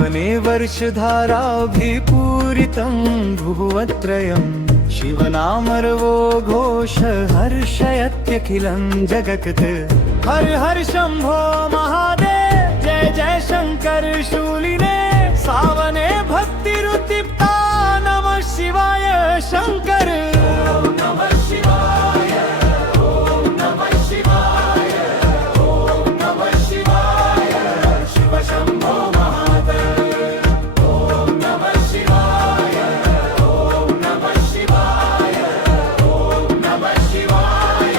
पावने वर्षधाराभिपूरितं भुवत्रयं शिवनामर्वो घोष हर्षयत्यखिलं जगत्। हर हर शंभो महादेव, जय जय शंकर शूलिने, सावने भक्तिरुत्तिप्ता, नमः शिवाय शंकर। ओम नमः शिवाय, ओम नमः शिवाय, ओम नमः शिवाय, शिव शंभो महादेव। ओम नमः शिवाय, ओम नमः शिवाय, ओम नमः शिवाय,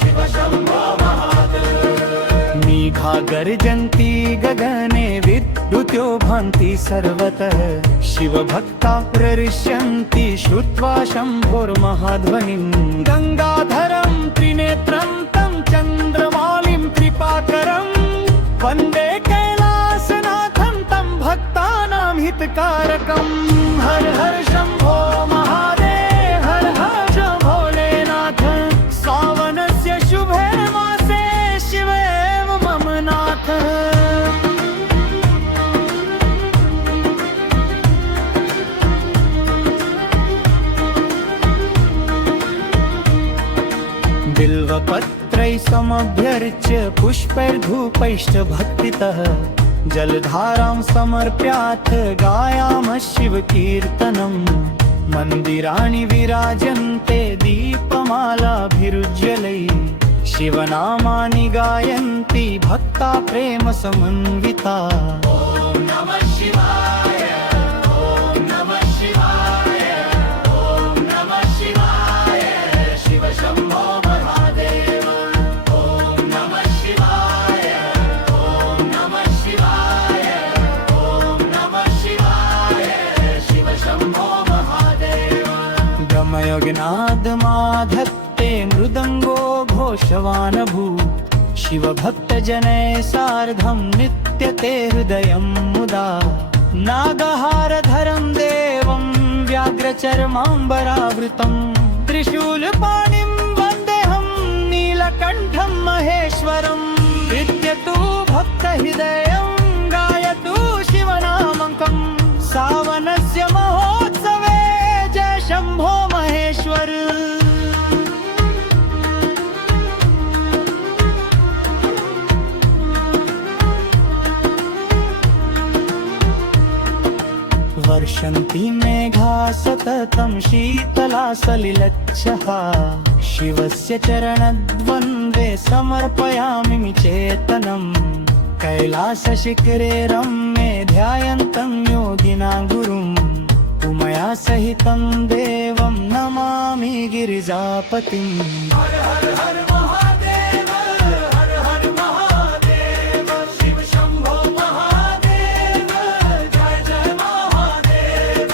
शिव शंभो महादेव। मेघा गर्जन्ति गगने, विद्युतो भान्ति सर्वतः, शिवभक्ता प्ररिष्यन्ति श्रुत्वा शम्भोर्महाध्वनिं। गंगाधरं त्रिनेत्रं तं चन्द्रमालिं कृपाकरं, वन्दे कैलासनाथं तं भक्तानां हितकारकं। हर हर शम्भो महादेव, हर हर भोलेनाथ, सावनस्य शुभे मासे शिव एव मम नाथ। बिल्वपत्रैः समभ्यर्च्य पुष्पैर्धूपैश्च भक्तितः, जलधारां समर्प्याथ गायामः शिवकीर्तनम्। मन्दिराणि विराजन्ते दीपमालाभिरुज्ज्वलैः, शिवनामानि गायन्ति भक्ता प्रेम समन्विता। ॐ नमः शिवाय, ॐ नमः शिवाय, ॐ नमः शिवाय, शिव शंभो महादेव। ॐ नमः शिवाय, ॐ नमः शिवाय, ॐ नमः शिवाय, शिव शंभो महादेव। ब्रह्मयज्ञनाद माधत्ते मृदंगो घोषवान् भूत्, शिवभक्तजनैः सार्धं नित्यते हृदयं मुदा। नागहारधरं देवं व्याघ्रचर्माम्बरावृतं, त्रिशूलपाणिं वन्देऽहं नीलकण्ठं महेश्वरम्। विद्यतु भक्तहृदयं गायतु शिवनामकं, सावनस्य महोत्सवे जय शम्भो महेश्वर। वर्षन्ति मेघा सततं शीतला सलिलच्छः, शिवस्य चरणद्वन्द्वे समर्पयामि चेतनम्। कैलासशिखरे रम्ये ध्यायन्तं योगिना गुरुम्, उमया सहितं देवं नमामि गिरिजापतिम्। हर हर हर महादेव, हर हर महादेव, शिव शंभो महादेव, जय जय महादेव।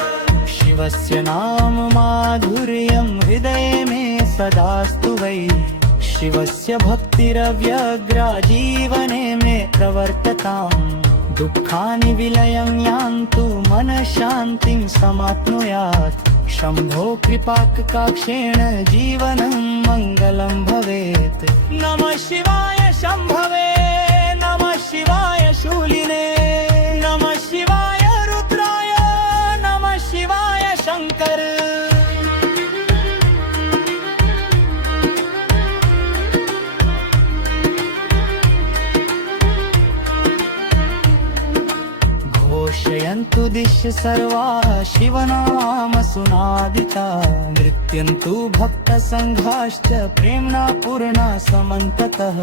शिवस्य नाम माधुर्यं हृदये मे सदास्तु वै, शिवस्य भक्तिरव्यग्रा जीवने मे प्रवर्तताम्। दुःखानि विलयं यान्तु मनःशान्तिं समाप्नुयात्, शम्भो कृपाकटाक्षेण जीवनं मङ्गलं भवेत्। नमः शिवाय शम्भवे, नमः शिवाय शूलिने, नमः शिवाय रुद्राय, नमः शिवाय शंकर। घोषयन्तु दिश सर्वा शिवनामसुनादिता, नृत्यन्तु भक्तसङ्घाश्च प्रेम्णा पूर्णा समन्ततः।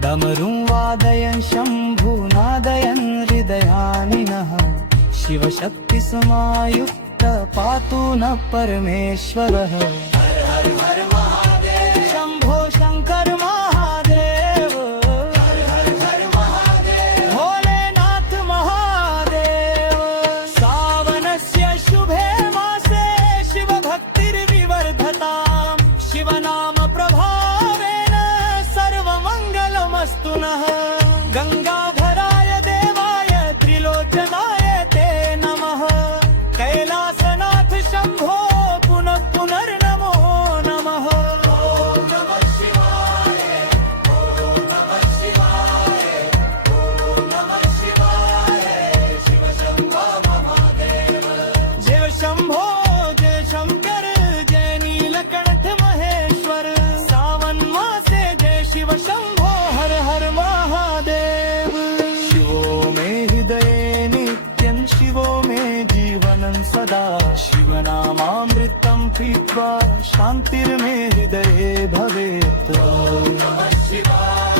डमरुं वादयन् शम्भुनादयन् हृदयानिनः, शिवशक्तिसमायुक्त पातु नः परमेश्वरः। हर हर हर महादेव, शम्भो शंकर महादेव। हर हर हर महादेव, भोलेनाथ महादेव। सावनस्य शुभे मासे शिवभक्तिर्विवर्धताम्, शिवनाम प्रभावेन सर्वमङ्गलमस्तु नः। गंगाधराय देवाय त्रिलोचनाय ते नमः, कैलासनाथ शंभो पुनः पुनर्नमो नमः। पीत्वा शान्तिर्मे हृदये भवेत् ॐ नमः शिवाय